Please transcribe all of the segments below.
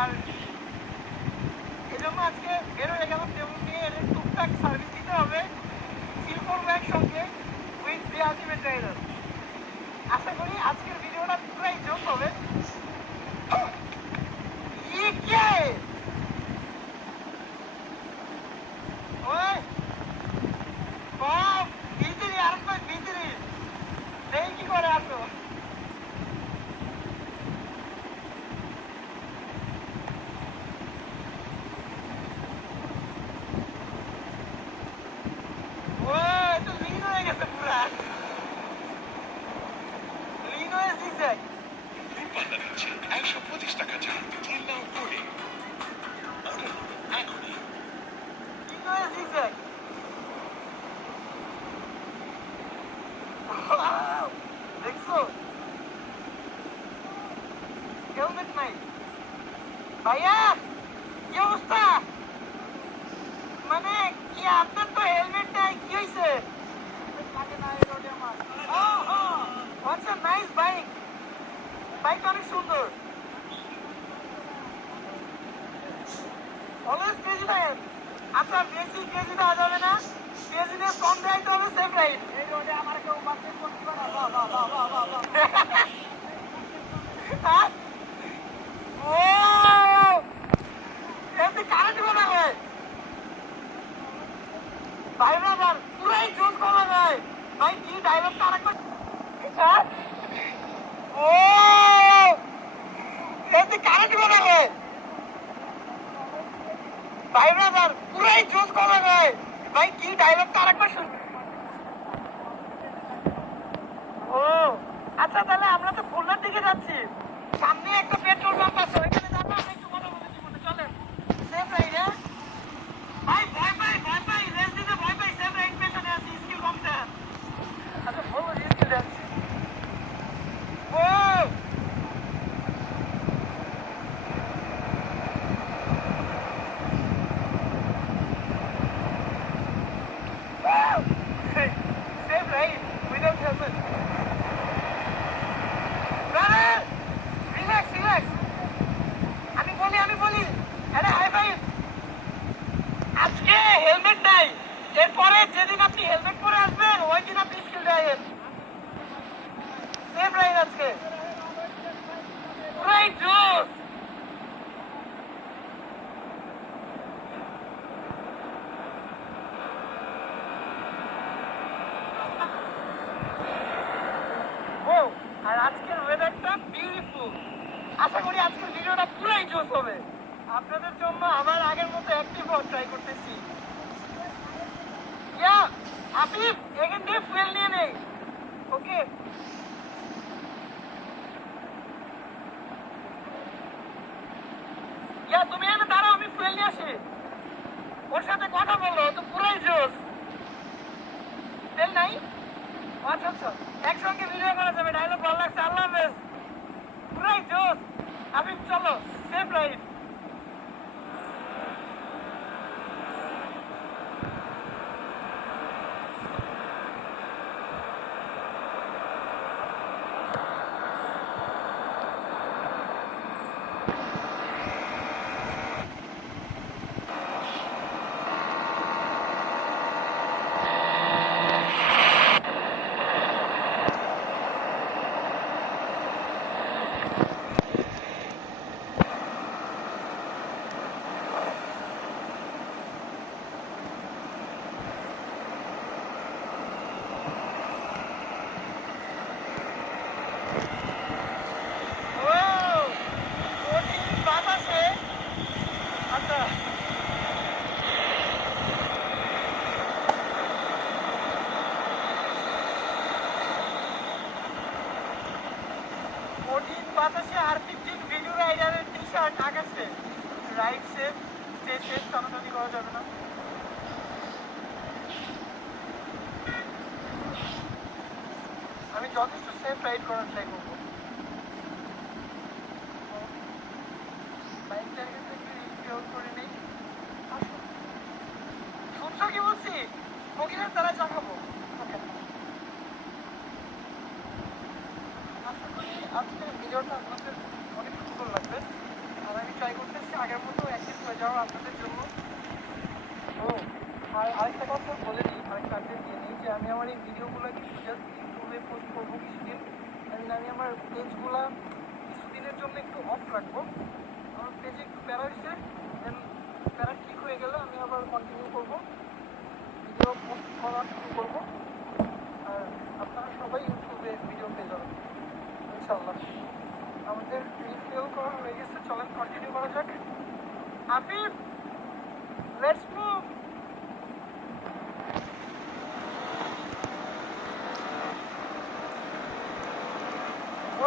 আর এই জন্য আজকে বের হয়ে গেলাম টেবিল নিয়ে, এর টুকটাক সার্ভিস দিতে হবে, সিল করবো একসঙ্গে উইথ দি আলটিমেট রাইডার। আশা করি আজকের ভিডিওটা পুরাই জোক হবে। কি করে আসো দেখছো হেলমেট নাই ভাইয়া, কি অবস্থা? মানে কি আপনার তো হেলমেট নাই, কি হয়েছে? আচ্ছা, নাইস বাইক, বাইকটা অনেক সুন্দর। Always crazy ride. আচ্ছা, বেশি ক্রেজি দেওয়া যাবে না, ক্রেজিনেস কম রাইড হবে, সেফ রাইড। এই রোডে আমার কেউ বাসে করতে পারে না। ও এতে কারেন্ট বানাবে ভাই, ব্রাদার পুরাই জোস করা যায় ভাই। কি ডায়লগটা আরেকবার। ও এতে কারেন্ট বানাবে ভাই, ব্রাদার পুরাই জোস করা যায় ভাই। কি ডায়লগটা আরেকবার শুন। ও আচ্ছা, তাহলে আমরা তো খুলনার দিকে যাচ্ছি, সামনে একটা পেট্রোল পাম্প আছে, ওইখানে যাবো। আমরা একটু কথা বলে জীবনে চলেন। সেফ রাইড ভাই, ভয় পাই রেস দিতে ভয় পাই। সেফ রাইড পেছনে আছি, স্কিল কমতে। আচ্ছা বলো, স্কিল যাচ্ছি। ও safe ride without helmet. Brother relax relax, আমি বলি আরে হাই ফাইভ। আজকে হেলমেট নাই, এরপরে যেদিন আপনি হেলমেট পরে আসবেন ওই দিন আপনি স্কিল দেবেন। সেফ রাইড আজকে পুরাই জোস। ও আর আজকের ওয়েদারটা বিউটিফুল। আশা করি আজকের ভিডিওটা পুরাই জোস হবে। আপনাদের জন্য আবার আগের মতো অ্যাক্টিভ হওয়ার ট্রাই করতেছি। ইয়া আফিফ, এখান থেকে ফুয়েল নিয়ে নেই। ওকে ইয়া, তুমি এখানে দাঁড়াও, আমি ফুয়েল নিয়ে আসি। ওর সাথে কথা বলো, তো পুরাই জোস। তেল নাই? আচ্ছা আচ্ছা, একসঙ্গে ভিডিও করা যাবে। ডায়লগ ভালো লাগছে, আল্লাহ হাফেজ। পুরাই জোস। আফিফ চলো, সেফ রাইড। বাতাসে আর-15 ভিডিও রাইডারের টি-শার্ট আকাশে। রাইড সেফ, স্টে সেফ, টানাটানি করা যাবে না। আমি যথেষ্ট সেফ রাইড করার ট্রাই করবো। বাইকটার কাছে একটু রিফিল করে নেই। শুনছো কি বলছি? ফকিরের তারা চাকাবো। আশা করি আজকের ভিডিওটা আপনাদের অনেক সুন্দর লাগবে, আর আমি ট্রাই আগের মতো অ্যাক্টিভ হয়ে যাওয়া আপনাদের জন্য। ও আর আরেকটা কথা বলে দিই, আরেকটা আপডেট দিয়ে নিই যে আমি আমার এই ভিডিওগুলো কিন্তু জাস্ট ইউটিউবে পোস্ট করবো কিছুদিন। আমি আমার পেজগুলো কিছুদিনের জন্য একটু অফ রাখবো। আমার পেজে একটু প্যারা হয়েছে, দেন প্যারা ঠিক হয়ে গেলে আমি আবার কন্টিনিউ করবো, ভিডিও পোস্ট করা শুরু করবো। আর আপনারা সবাই ইউটিউবে ভিডিও পেয়ে যাবেন ইনশাল্লাহ। আমাদের রিফিল করা হয়ে গেছে, চলেন কন্টিনিউ করা যাক। Afif, let's move.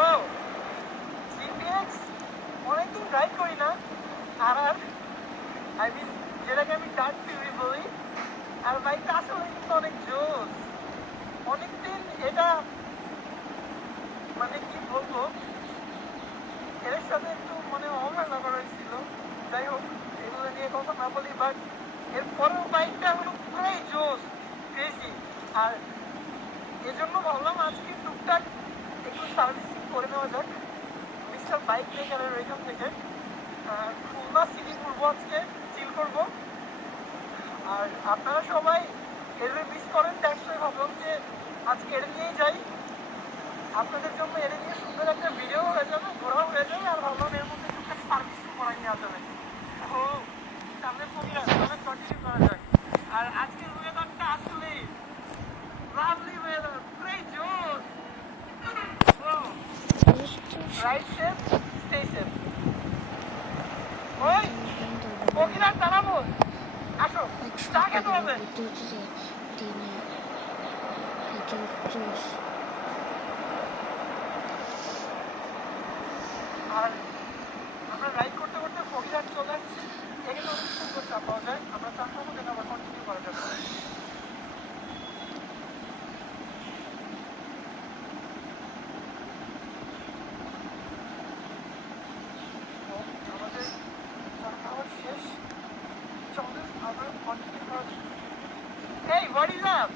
ও জিপিএক্স অনেকদিন রাইড করি না, আর আই মিন যেটাকে আমি ডার্ক ফিউরি বলি। আর বাইকটা আসলে কিন্তু অনেক জোস। অনেকদিন এটা মানে কি বলবো, এর সাথে একটু মানে অবহেলা করা হয়েছিল। যাই হোক, এগুলো নিয়ে কথা না বলি, বাট এরপরেও বাইকটা হলো পুরাই জোস, ক্রেজি। আর এজন্য ভাবলাম আজকে টুকটাক একটু সার্ভিসিং করে নেওয়া যাক মিস্টার বাইক মেকারের ওইখান থেকে। খুলনা সিটি ঘুরবো আজকে, চিল করবো। আর আপনারা সবাই এর মিস করেন, দেখছই ভাবলাম যে আজকে এটা নিয়েই যাই। আপনাদের জন্য এটা নিয়ে সুন্দর একটা ভিডিও হয়ে যাবে, ঘোরাও হয়ে যাবে। আর ভাবলাম এর মধ্যে টুকটাক সার্ভিসিং করাই নেওয়া যাবে। ও সামনে পড়িয়া অনেক কন্টিনিউ করা যাক। আর আজকের ওয়েদারটা আসলে লাভলি ওয়েদার, পুরাই জোস। Ride safe, stay safe. ওই বগিরার দাঁড়াবো, আসো চা খেতে হবে। আর আমরা রাইড করতে করতে বগিরাট চলে আসছি। এখানে অনেক সুন্দর চা পাওয়া যায়, আমরা চা খাবো, যেন আবার কন্টিনিউ করা যাবে। আমাদের চা খাওয়া শেষ, চলেন আবার কন্টিনিউ করা যাবে। Hey, what is up?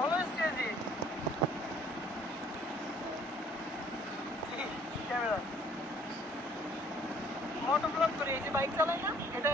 Always crazy. Camera moto vlog করে এই যে বাইক চালাই না, এটা